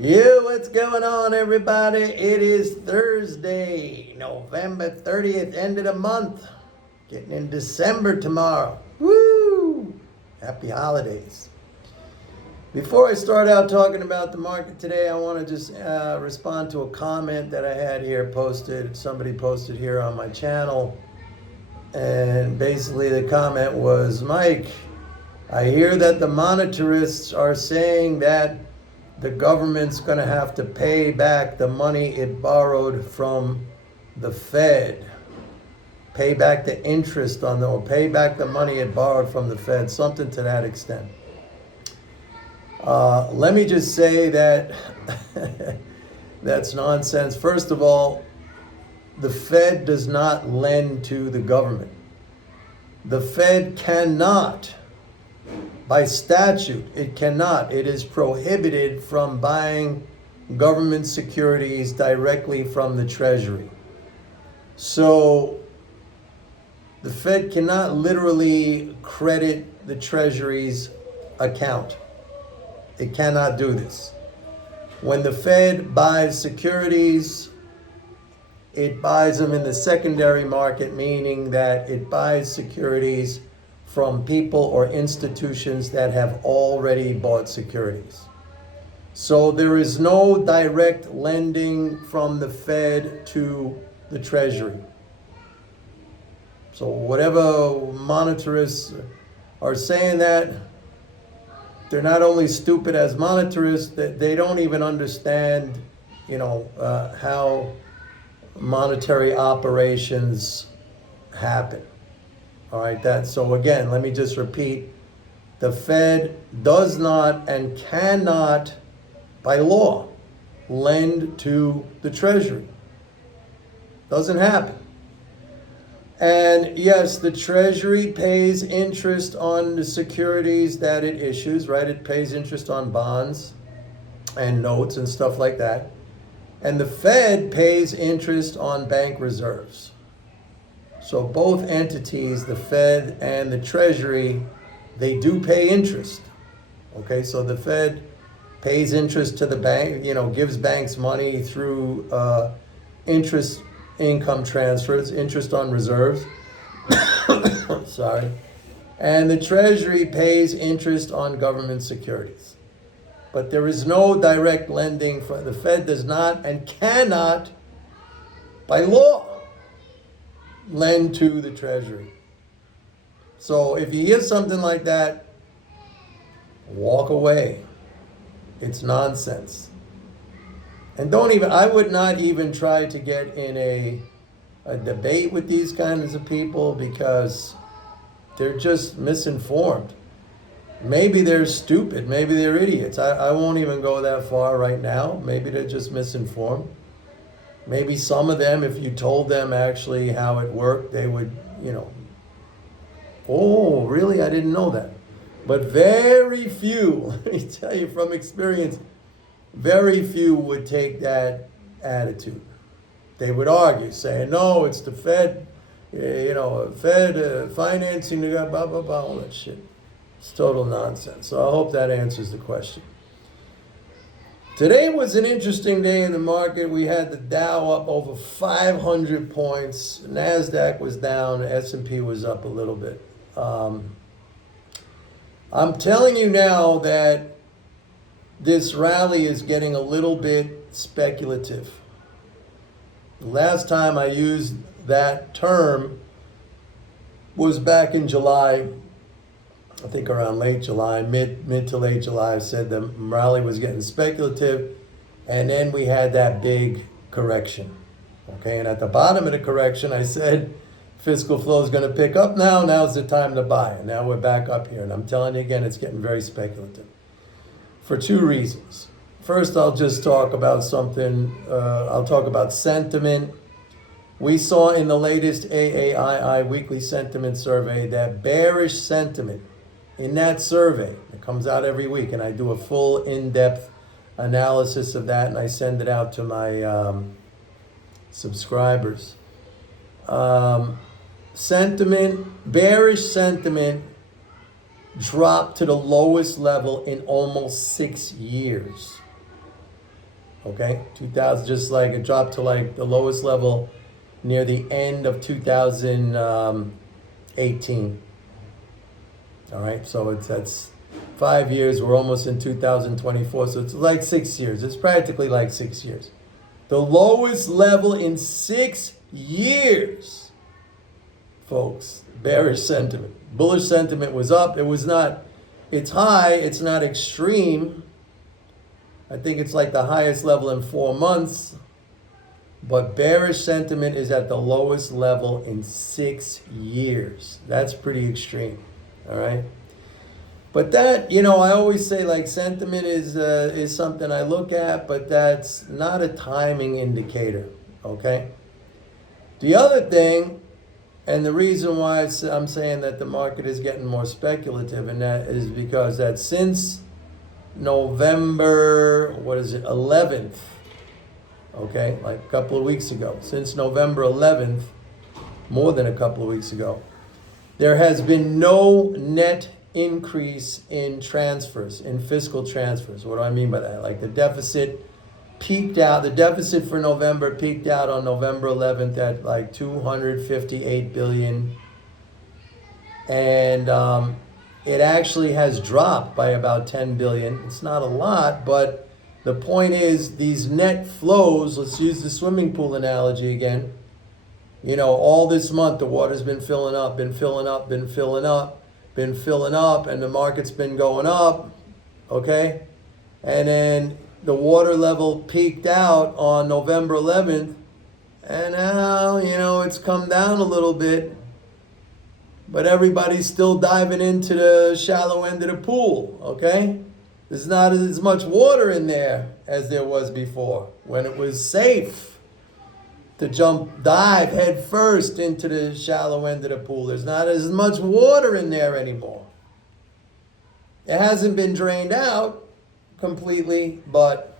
Yeah, what's going on, everybody? It is Thursday, November 30th, end of the month. Getting in December tomorrow. Woo! Happy holidays. Before I start out talking about the market today, I want to just respond to a comment that I had here posted. Somebody posted here on my channel. And basically, the comment was, Mike, I hear that the monetarists are saying that the government's going to have to pay back the money it borrowed from the Fed. Pay back the interest on or pay back the money it borrowed from the Fed, something to that extent. Let me just say that that's nonsense. First of all, the Fed does not lend to the government. The Fed cannot. By statute, it cannot. It is prohibited from buying government securities directly from the Treasury. So the Fed cannot literally credit the Treasury's account. It cannot do this. When the Fed buys securities, it buys them in the secondary market, meaning that it buys securities from people or institutions that have already bought securities. So there is no direct lending from the Fed to the Treasury. So whatever monetarists are saying that, they're not only stupid as monetarists, that they don't even understand, how monetary operations happen. All right, so again, let me just repeat. The Fed does not and cannot, by law, lend to the Treasury. Doesn't happen. And yes, the Treasury pays interest on the securities that it issues, right? It pays interest on bonds and notes and stuff like that. And the Fed pays interest on bank reserves. So both entities, the Fed and the Treasury, they do pay interest. Okay, so the Fed pays interest to the bank, gives banks money through interest income transfers, interest on reserves. Sorry. And the Treasury pays interest on government securities. But there is no direct lending. The Fed does not and cannot, by law, lend to the Treasury. So if you hear something like that, walk away. It's nonsense. And I would not even try to get in a debate with these kinds of people because they're just misinformed. Maybe they're stupid. Maybe they're idiots. I won't even go that far right now. Maybe they're just misinformed. Maybe some of them, if you told them actually how it worked, they would, oh, really? I didn't know that. But very few, let me tell you from experience, very few would take that attitude. They would argue, saying, no, it's the Fed, Fed financing, blah, blah, blah, all that shit. It's total nonsense. So I hope that answers the question. Today was an interesting day in the market. We had the Dow up over 500 points. NASDAQ was down. S&P was up a little bit. I'm telling you now that this rally is getting a little bit speculative. The last time I used that term was back in July. I think around late July, mid to late July, I said the rally was getting speculative, and then we had that big correction. Okay, and at the bottom of the correction, I said fiscal flow is going to pick up now. Now's the time to buy. And now we're back up here, and I'm telling you again, it's getting very speculative for two reasons. First, I'll just talk about something. I'll talk about sentiment. We saw in the latest AAII weekly sentiment survey that bearish sentiment in that survey. It comes out every week, and I do a full in-depth analysis of that, and I send it out to my subscribers. Bearish sentiment dropped to the lowest level in almost 6 years. Okay, 2000, just like it dropped to like the lowest level near the end of 2018. All right, so that's 5 years. We're almost in 2024, so it's like 6 years. It's practically like 6 years. The lowest level in 6 years, folks. Bearish sentiment. Bullish sentiment was up. It was not, it's high, it's not extreme. I think it's like the highest level in 4 months. But bearish sentiment is at the lowest level in 6 years. That's pretty extreme. All right. But that, I always say like sentiment is something I look at, but that's not a timing indicator. Okay. The other thing, and the reason why I'm saying that the market is getting more speculative, and that is because that since November, 11th, okay, like a couple of weeks ago, since November 11th, more than a couple of weeks ago, there has been no net increase in transfers, in fiscal transfers. What do I mean by that? Like the deficit for November peaked out on November 11th at like 258 billion. And it actually has dropped by about 10 billion. It's not a lot, but the point is these net flows, let's use the swimming pool analogy again. All this month the water's been filling up, and the market's been going up, okay? And then the water level peaked out on November 11th, and now, it's come down a little bit, but everybody's still diving into the shallow end of the pool, okay? There's not as much water in there as there was before, when it was safe to dive head first into the shallow end of the pool. There's not as much water in there anymore. It hasn't been drained out completely, but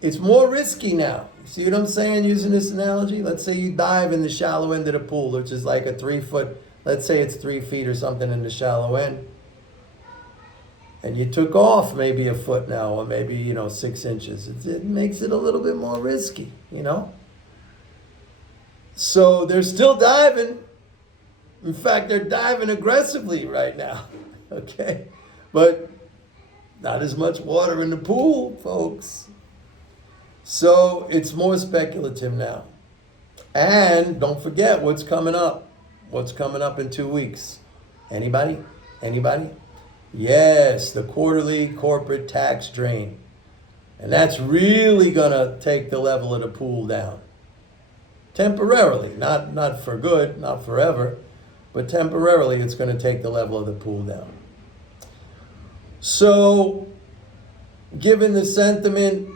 it's more risky now. See what I'm saying using this analogy? Let's say you dive in the shallow end of the pool, which is like a 3 foot, let's say it's 3 feet or something in the shallow end. And you took off maybe a foot now, or maybe, 6 inches. It makes it a little bit more risky, So they're still diving. In fact, they're diving aggressively right now. Okay? But not as much water in the pool, folks. So it's more speculative now. And don't forget what's coming up. What's coming up in 2 weeks? Anybody? Yes, the quarterly corporate tax drain. And that's really going to take the level of the pool down. Temporarily, not for good, not forever, but temporarily it's going to take the level of the pool down. So, given the sentiment,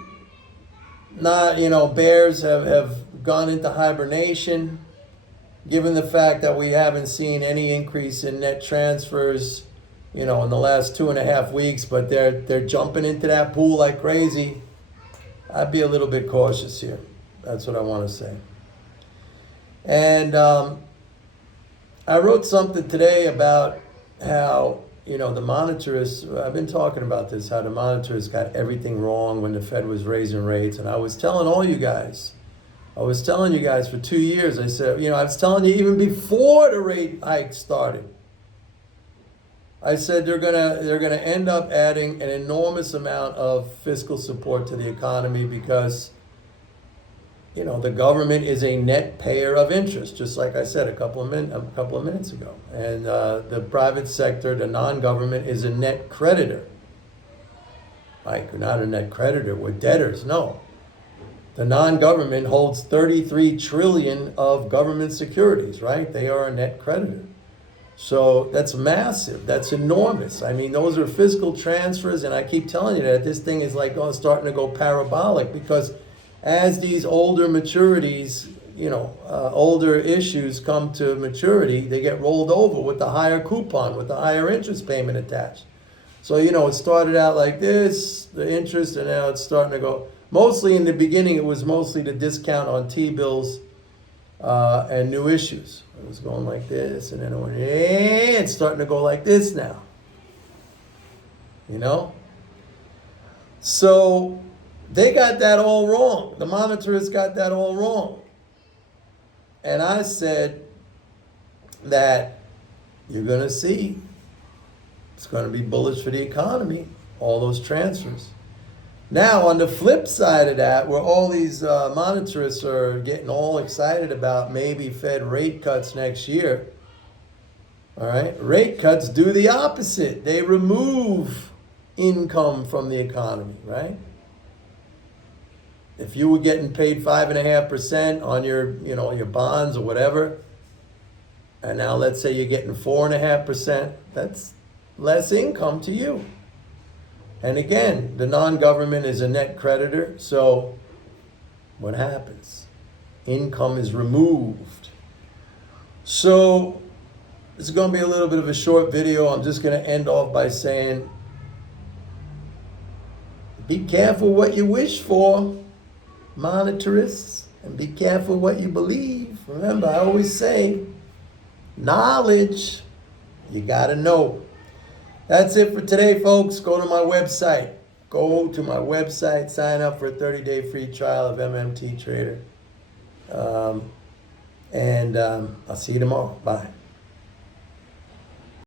bears have gone into hibernation, given the fact that we haven't seen any increase in net transfers, in the last 2.5 weeks, but they're jumping into that pool like crazy, I'd be a little bit cautious here. That's what I want to say. And I wrote something today about how, the monetarists, I've been talking about this, how the monetarists got everything wrong when the Fed was raising rates. And I was telling you guys for 2 years, I said, I was telling you even before the rate hike started, I said they're gonna end up adding an enormous amount of fiscal support to the economy because the government is a net payer of interest, just like I said a couple of minutes ago. And the private sector, the non-government, is a net creditor. Like, we're not a net creditor, we're debtors. No. The non-government holds 33 trillion of government securities, right? They are a net creditor. So that's massive. That's enormous. I mean, those are fiscal transfers, and I keep telling you that this thing is like starting to go parabolic because as these older maturities, older issues come to maturity, they get rolled over with the higher coupon, with the higher interest payment attached. So, it started out like this, the interest, and now it's starting to go. Mostly in the beginning, it was mostly the discount on T-bills and new issues. It was going like this, and then it went, it's starting to go like this now. So They got that all wrong. The monetarists got that all wrong. And I said that you're going to see it's going to be bullish for the economy, all those transfers. Now, on the flip side of that, where all these monetarists are getting all excited about maybe Fed rate cuts next year, all right, rate cuts do the opposite. They remove income from the economy, right? If you were getting paid 5.5% on your bonds or whatever, and now let's say you're getting 4.5%, that's less income to you. And again, the non-government is a net creditor, so what happens? Income is removed. So this is going to be a little bit of a short video. I'm just going to end off by saying, be careful what you wish for, monetarists, and be careful what you believe. Remember, I always say, knowledge, you got to know. That's it for today, folks. Go to my website. Go to my website. Sign up for a 30-day free trial of MMT Trader. And I'll see you tomorrow. Bye.